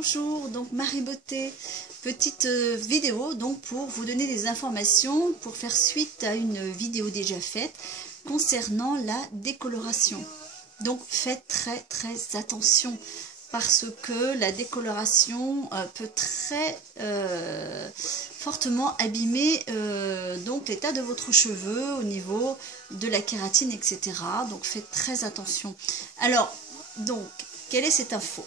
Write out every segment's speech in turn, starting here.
Bonjour, donc Marie Beauté, petite vidéo donc pour vous donner des informations pour faire suite à une vidéo déjà faite concernant la décoloration. Donc faites très attention parce que la décoloration peut très fortement abîmer donc l'état de votre cheveu au niveau de la kératine, etc. Donc faites très attention. Alors, donc, quelle est cette info?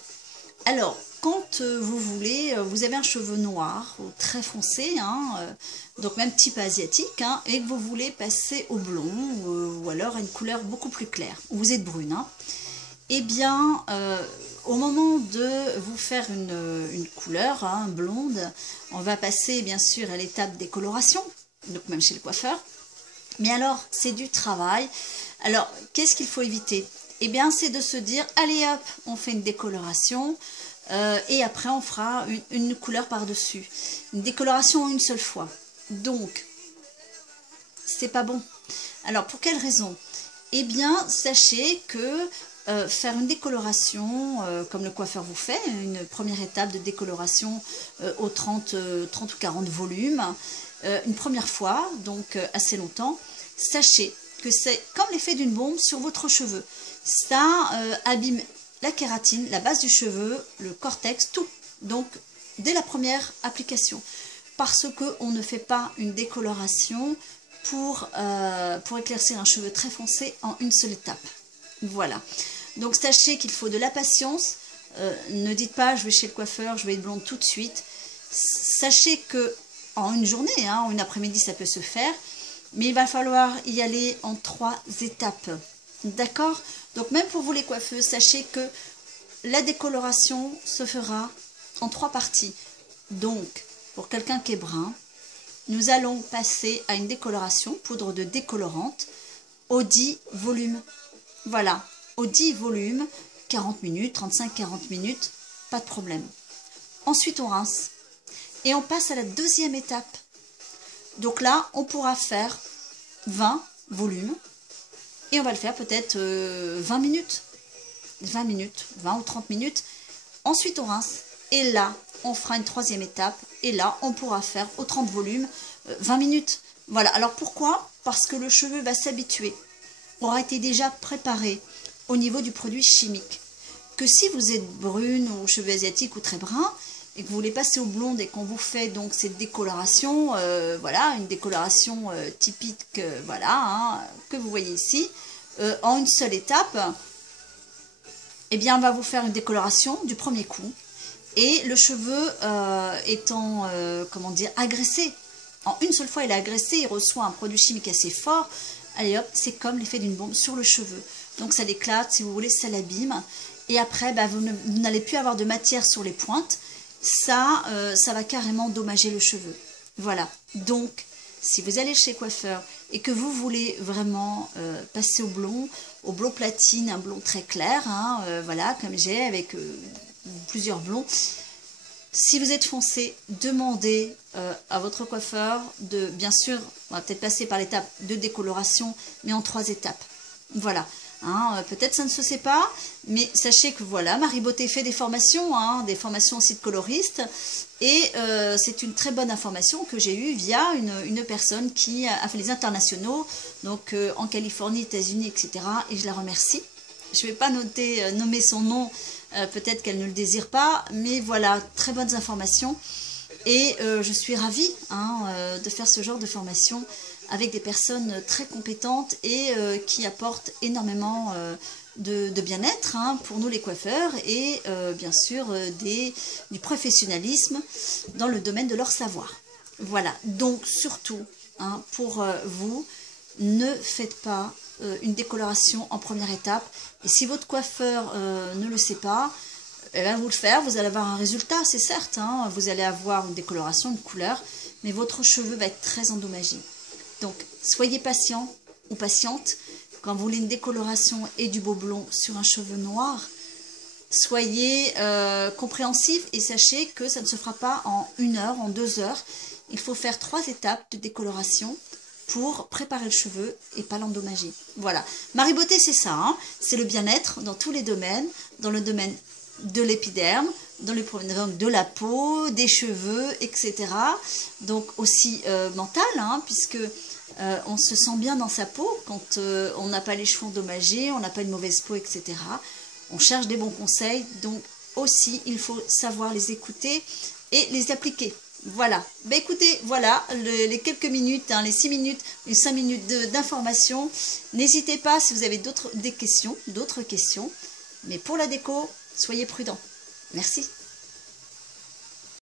Alors, quand vous voulez, vous avez un cheveu noir ou très foncé, donc même type asiatique, et que vous voulez passer au blond ou alors à une couleur beaucoup plus claire, vous êtes brune, eh bien, au moment de vous faire une couleur blonde, on va passer bien sûr à l'étape décoloration, donc même chez le coiffeur. Mais alors, c'est du travail. Alors, qu'est-ce qu'il faut éviter? Eh bien, c'est de se dire, allez hop, on fait une décoloration, et après on fera une couleur par-dessus. Une décoloration en une seule fois. Donc, c'est pas bon. Alors, pour quelle raison? Eh bien, sachez que faire une décoloration, comme le coiffeur vous fait, une première étape de décoloration aux 30 ou 40 volumes, une première fois, donc assez longtemps, sachez que c'est comme l'effet d'une bombe sur votre cheveu. Ça abîme la kératine, la base du cheveu, le cortex, tout. Donc, dès la première application. Parce qu'on ne fait pas une décoloration pour éclaircir un cheveu très foncé en une seule étape. Voilà. Donc, sachez qu'il faut de la patience. Ne dites pas, je vais chez le coiffeur, je vais être blonde tout de suite. Sachez que en une journée, en une après-midi, ça peut se faire. Mais il va falloir y aller en 3 étapes. D'accord? Donc même pour vous les coiffeuses, sachez que la décoloration se fera en 3 parties. Donc, pour quelqu'un qui est brun, nous allons passer à une décoloration, poudre de décolorante, aux 10 volumes. Voilà, aux 10 volumes, 40 minutes, 35-40 minutes, pas de problème. Ensuite, on rince. Et on passe à la deuxième étape. Donc là, on pourra faire 20 volumes. Et on va le faire peut-être 20 minutes. 20 minutes, 20 ou 30 minutes. Ensuite, on rince. Et là, on fera une troisième étape. Et là, on pourra faire aux 30 volumes 20 minutes. Voilà. Alors pourquoi? Parce que le cheveu va s'habituer. Aura été déjà préparé au niveau du produit chimique. Que si vous êtes brune ou cheveux asiatiques ou très brun, et que vous voulez passer au blonde et qu'on vous fait donc cette décoloration, voilà, une décoloration typique, voilà, que vous voyez ici, en une seule étape, eh bien on va vous faire une décoloration du premier coup, et le cheveu étant, comment dire, agressé, en une seule fois il est agressé, il reçoit un produit chimique assez fort, allez hop, c'est comme l'effet d'une bombe sur le cheveu, donc ça l'éclate, si vous voulez, ça l'abîme, et après vous n'allez plus avoir de matière sur les pointes, ça va carrément endommager le cheveu. Voilà, donc si vous allez chez le coiffeur et que vous voulez vraiment passer au blond platine, un blond très clair, voilà, comme j'ai avec plusieurs blonds, si vous êtes foncé, demandez à votre coiffeur de, bien sûr, on va peut-être passer par l'étape de décoloration, mais en 3 étapes. Voilà. Peut-être ça ne se sait pas, mais sachez que voilà, Marie Beauté fait des formations aussi de coloristes, et c'est une très bonne information que j'ai eue via une personne qui a fait les internationaux, donc en Californie, États-Unis, etc. Et je la remercie. Je ne vais pas nommer son nom, peut-être qu'elle ne le désire pas, mais voilà, très bonnes informations. Et je suis ravie de faire ce genre de formation avec des personnes très compétentes et qui apportent énormément de bien-être pour nous les coiffeurs et bien sûr du professionnalisme dans le domaine de leur savoir. Voilà, donc surtout pour vous, ne faites pas une décoloration en première étape. Et si votre coiffeur ne le sait pas, eh bien, vous le faire, vous allez avoir un résultat, c'est certes, vous allez avoir une décoloration, une couleur, mais votre cheveu va être très endommagé. Donc, soyez patient ou patiente quand vous voulez une décoloration et du beau blond sur un cheveu noir. Soyez compréhensif et sachez que ça ne se fera pas en 1 heure, en 2 heures. Il faut faire 3 étapes de décoloration pour préparer le cheveu et pas l'endommager. Voilà. Marie Beauté, c'est ça, c'est le bien-être dans tous les domaines, dans le domaine de l'épiderme, dans les problèmes donc, de la peau, des cheveux, etc. Donc aussi mental, hein, puisque on se sent bien dans sa peau quand on n'a pas les cheveux endommagés, on n'a pas une mauvaise peau, etc. On cherche des bons conseils, donc aussi il faut savoir les écouter et les appliquer. Voilà, ben écoutez, voilà les quelques minutes, hein, les 6 minutes, les 5 minutes d'information. N'hésitez pas si vous avez d'autres questions, mais pour la déco, soyez prudents. Merci.